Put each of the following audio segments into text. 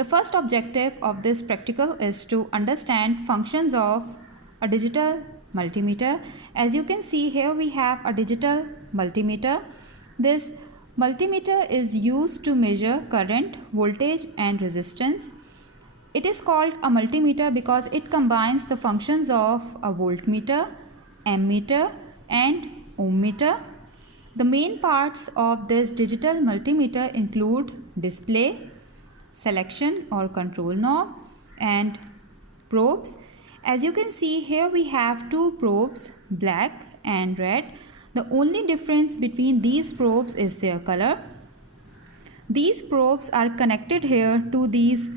The first objective of this practical is to understand functions of a digital multimeter. As you can see here, we have a digital multimeter. This multimeter is used to measure current, voltage and resistance. It is called a multimeter because it combines the functions of a voltmeter, ammeter and ohm meter. The main parts of this digital multimeter include display, selection or control knob and probes. As you can see here, we have two probes, black and red. The only difference between these probes is their color. These probes are connected here to these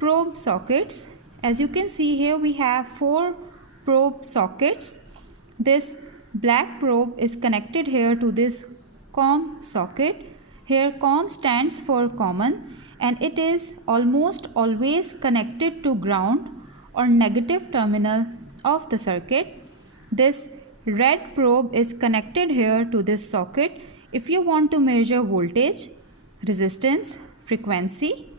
probe sockets. As you can see here, we have 4 probe sockets. This black probe is connected here to this COM socket. Here COM stands for common, and it is almost always connected to ground or negative terminal of the circuit. This red probe is connected here to this socket if you want to measure voltage, resistance, frequency.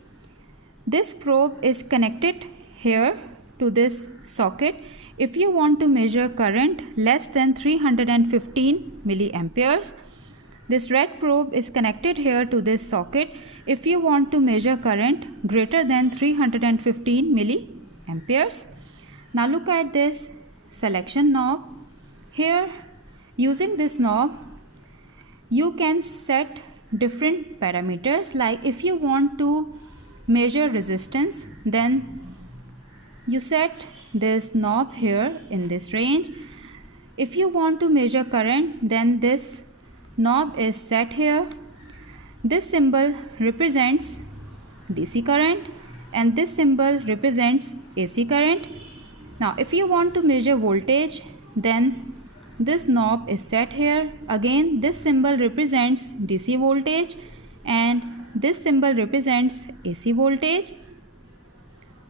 This probe is connected here to this socket if you want to measure current less than 315 milliamperes. This red probe is connected here to this socket if you want to measure current greater than 315 milliamperes. Now look at this selection knob. Here, using this knob, you can set different parameters. Like if you want to measure resistance, then you set this knob here in this range. If you want to measure current, then this knob is set here. This symbol represents DC current and this symbol represents AC current. Now if you want to measure voltage, then this knob is set here. Again, this symbol represents DC voltage and this symbol represents AC voltage.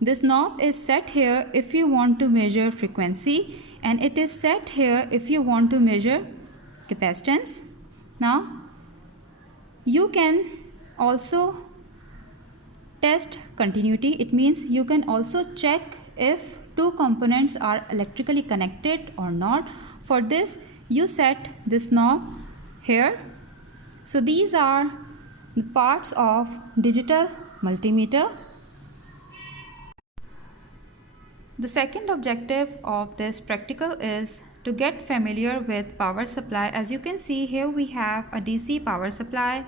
This knob is set here if you want to measure frequency, and it is set here if you want to measure capacitance. Now, you can also test continuity. It means you can also check if two components are electrically connected or not. For this, you set this knob here. So these are the parts of digital multimeter. The second objective of this practical is to get familiar with power supply. As you can see here, we have a DC power supply.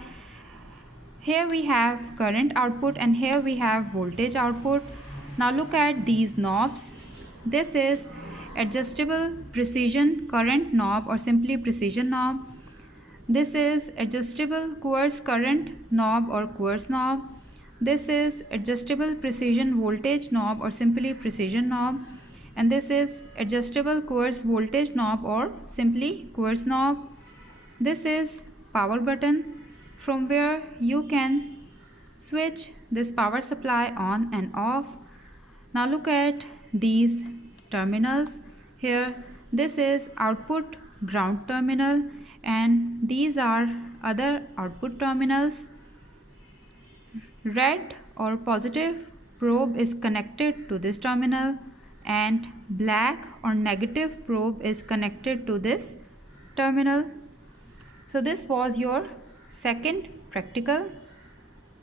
Here we have current output and here we have voltage output. Now look at these knobs. This is adjustable precision current knob or simply precision knob. This is adjustable coarse current knob or coarse knob. This is adjustable precision voltage knob or simply precision knob. And this is adjustable coarse voltage knob or simply coarse knob. This is power button from where you can switch this power supply on and off. Now look at these terminals. Here this is output ground terminal and these are other output terminals. Red or positive probe is connected to this terminal and black or negative probe is connected to this terminal. So this was your second practical.